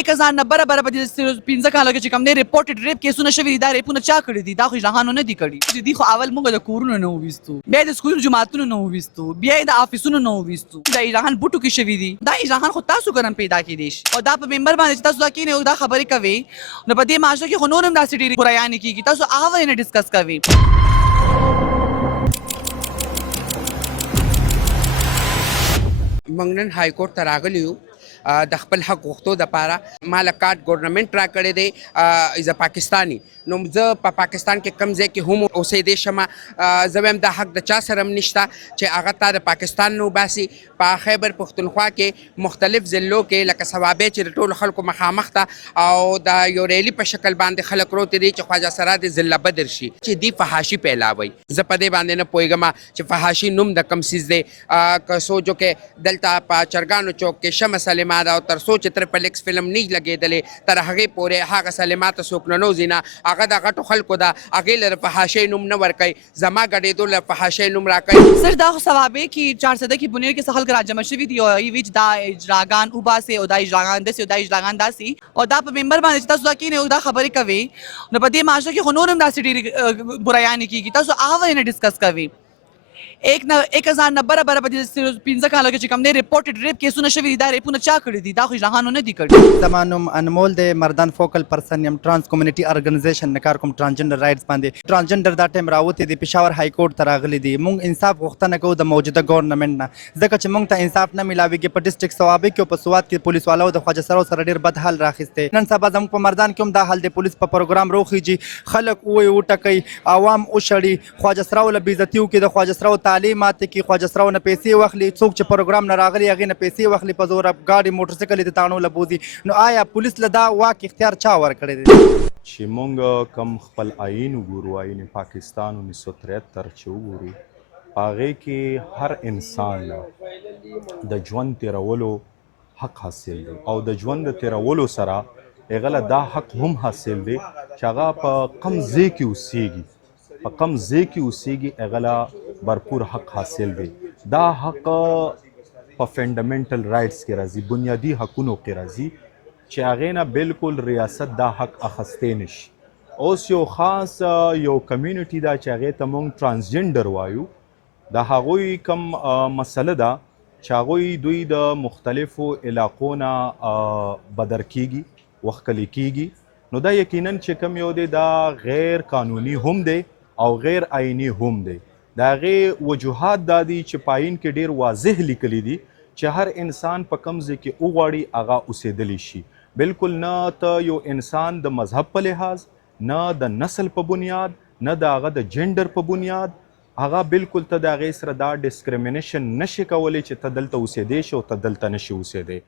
1090 په دې 15 کالو کې چې کوم نه ریپورټډ ریپ کیسونه شوي دي دا ریپونه چا کړي دي دا خو اجراحانو نه دي کړي چې دی خو اول موږ د کورونو نه وویستو بیا د سکولونو جماعتونو نه وویستو بیا د افیسونو نه وویستو دا اجراحان بوټو کې شوي دي دا اجراحان خو تاسو ګرم پیدا کړي شي او دا په ممبر باندې چې تاسو دا کینې دا خبرې کوي نو په دې معاشره کې خو نور هم داسې ډېرې برایانې کېږي تاسو هغه نه ډسکس کوئ موږ نن های کورټ ته راغلي یو د خپل حق غوښتو دپاره ما له کارت ګورنمنټ راکړی دی از پاکستاني نو زه په پاکستان کې کوم ځای کې هم اوسېدی شمه زه وایم دا حق د چا سره هم نشته چې هغه تا د پاکستان نه وباسي په خیبر پښتونخوا کې مختلف ضلعو کې لکه صوابۍ چې د ټولو خلکو مخامخ ته او د یو ریلي په شکل باندې خلک روتې دي چې خواجه سرا د ضلع بدر شي چې دی فحاشي پیلاوي زه په دې باندې نه پوهېږم چې فحاشي نوم د کوم څیز دی که سوچو کې دلته په چرګانو چوک کې شمه سلیما ده او تر څو چې ترپل ایکس فلم نه لګېدلې تر هغې پورې هغه سلیما ته څوک نه نوځي نه هغه د غټو خلکو ده هغې له فحاشۍ نوم نه ورکوي زما ګډېدو له فحاشۍ نوم راکوي سر دا خو صوابۍ کې 400 کې بنیر کې څه خلک راجمع شوي دي او هغې وی چې دا اجراګان وباسئ او دا اجراګان داسې او دا اجراګان داسې او دا په ممبر باندې چې تاسو دا کینې او دا خبرې کوئ نو په دې معاشره کې خو نور هم داسې ډېرې برایانې کېږي تاسو هغه نه ډسکس کوئ 1090 په دې 15 کالو کې چې کوم نه ریپورټډ ریپ کیسونه شوي دي دا ریپونه چا کړي دي دا خو اجراحانو نه دي کړي زما نوم انمول دی مردان فوکل پرسن یم ټرانس کمیونټي ارګنایزیشن نه کار کوم ټرانسجنډر رایټس باندې ټرانسجنډر دا ټایم راوتی دی پېښور های کورټ ته راغلي دي موږ انصاف غوښتنه کوو د موجوده ګورنمنټ نه ځکه چې موږ ته انصاف نه میلاویږي په ډسټرکټ صوابۍ کې او په سوات کې پولیس والو د خواجه سرو سره ډېر بد حال راخیستی نن سبا زموږ په مردان کې هم دا حال دی پولیس په پروګرام روخیږي خلک ووایي وټکوي عوام وشړي خواجه سرو له بېعزتي وکړي د خواجه سرو تعلیمات کې خواجه سرو نه پیسې واخلي څوک چې پروګرام نه راغلي هغې نه پیسې واخلي په زوره ګاډي موټرسایکل یې د تاڼو له بوځي نو آیا پولیس له دا واک اختیار چا ورکړی دی چې مونږ کم خپل آیین وګورو آیین پاکستان 1973 چې وګورو هغې کې هر انسان د ژوند تیرولو حق حاصل دی او د ژوند د تیرولو سره هغه له دا حق هم حاصل دی چې هغه په کم ځای کې اوسیږي په کم ځای کې اوسیږي هغه له भरपूर حق حاصل دی دا حق په فنډامنټل رایټس کې راځي بنیادي حقونو کې راځي چې هغې نه بالکل ریاست دا حق اخیستی نشي اوس یو خاص یو کمیونټي ده چې هغې ته موږ ټرانسجنډر وایو د هغوی کم مسله ده چې هغوی دوی د مختلفو علاقو نه بدر کیږي وښکلي کیږي نو دا یقینا چې کوم یو دی دا غیر قانوني هم دی او غیر آئینی هم دی د هغې وجوهات دا دي چې په آیین کې ډېر واضح لیکلي دي چې هر انسان په کوم ځای کې وغواړي هغه اوسېدلی شي بالکل نه ته یو انسان د مذهب په لحاظ نه د نسل په بنیاد نه د هغه د جنډر په بنیاد هغه بالکل ته د هغې سره دا ډسکریمنیشن نشي کولی چې ته دلته اوسېدی شي او ته دلته نشي اوسېدی